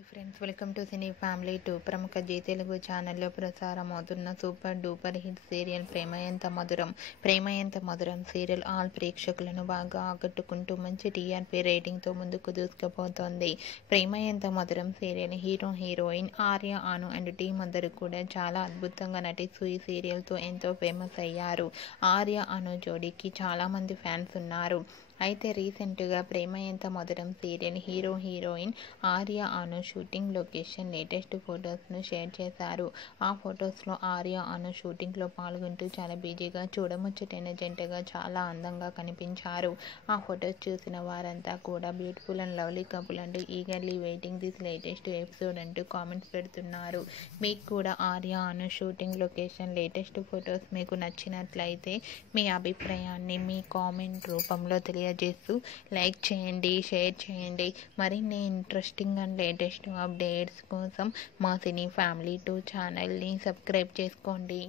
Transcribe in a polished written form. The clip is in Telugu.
Hi friends, welcome to cine family 2. ప్రముఖ జీ తెలుగు ఛానల్లో ప్రసారమవుతున్న సూపర్ డూపర్ హిట్ సీరియల్ ప్రేమ ఎంత మధురం సీరియల్ ఆల్ ప్రేక్షకులను బాగా ఆకట్టుకుంటూ మంచి టీఆర్పీ రేటింగ్తో ముందుకు దూసుకుపోతోంది. ప్రేమ ఎంత మధురం serial heroine Arya, Anu and team అందరూ కూడా చాలా అద్భుతంగా నటిస్తూ ఈ సీరియల్తో ఎంతో ఫేమస్ అయ్యారు. ఆర్య, అను జోడీకి చాలామంది ఫ్యాన్స్ ఉన్నారు. అయితే రీసెంట్గా ప్రేమ ఎంత మధురం సీరియల్ హీరోయిన్ ఆర్య, అను షూటింగ్ లొకేషన్ లేటెస్ట్ ఫొటోస్ను షేర్ చేశారు. ఆ ఫొటోస్లో ఆర్య, అను షూటింగ్లో పాల్గొంటూ చాలా బిజీగా చూడముచ్చటైన జంటగా చాలా అందంగా కనిపించారు. ఆ ఫొటోస్ చూసిన వారంతా కూడా బ్యూటిఫుల్ అండ్ లవ్లీ కపుల్ అంటూ eagerly waiting this latest episode అంటూ కామెంట్స్ పెడుతున్నారు. మీకు కూడా ఆర్య, అను షూటింగ్ లొకేషన్ లేటెస్ట్ ఫొటోస్ మీకు నచ్చినట్లయితే మీ అభిప్రాయాన్ని మీ కామెంట్ రూపంలో తెలియజేస్తూ లైక్ చేయండి, షేర్ చేయండి. మరిన్ని ఇంట్రెస్టింగ్ అండ్ లేటెస్ట్ అప్డేట్స్ కోసం మా సినీ ఫ్యామిలీ 2 ఛానల్ని సబ్స్క్రైబ్ చేసుకోండి.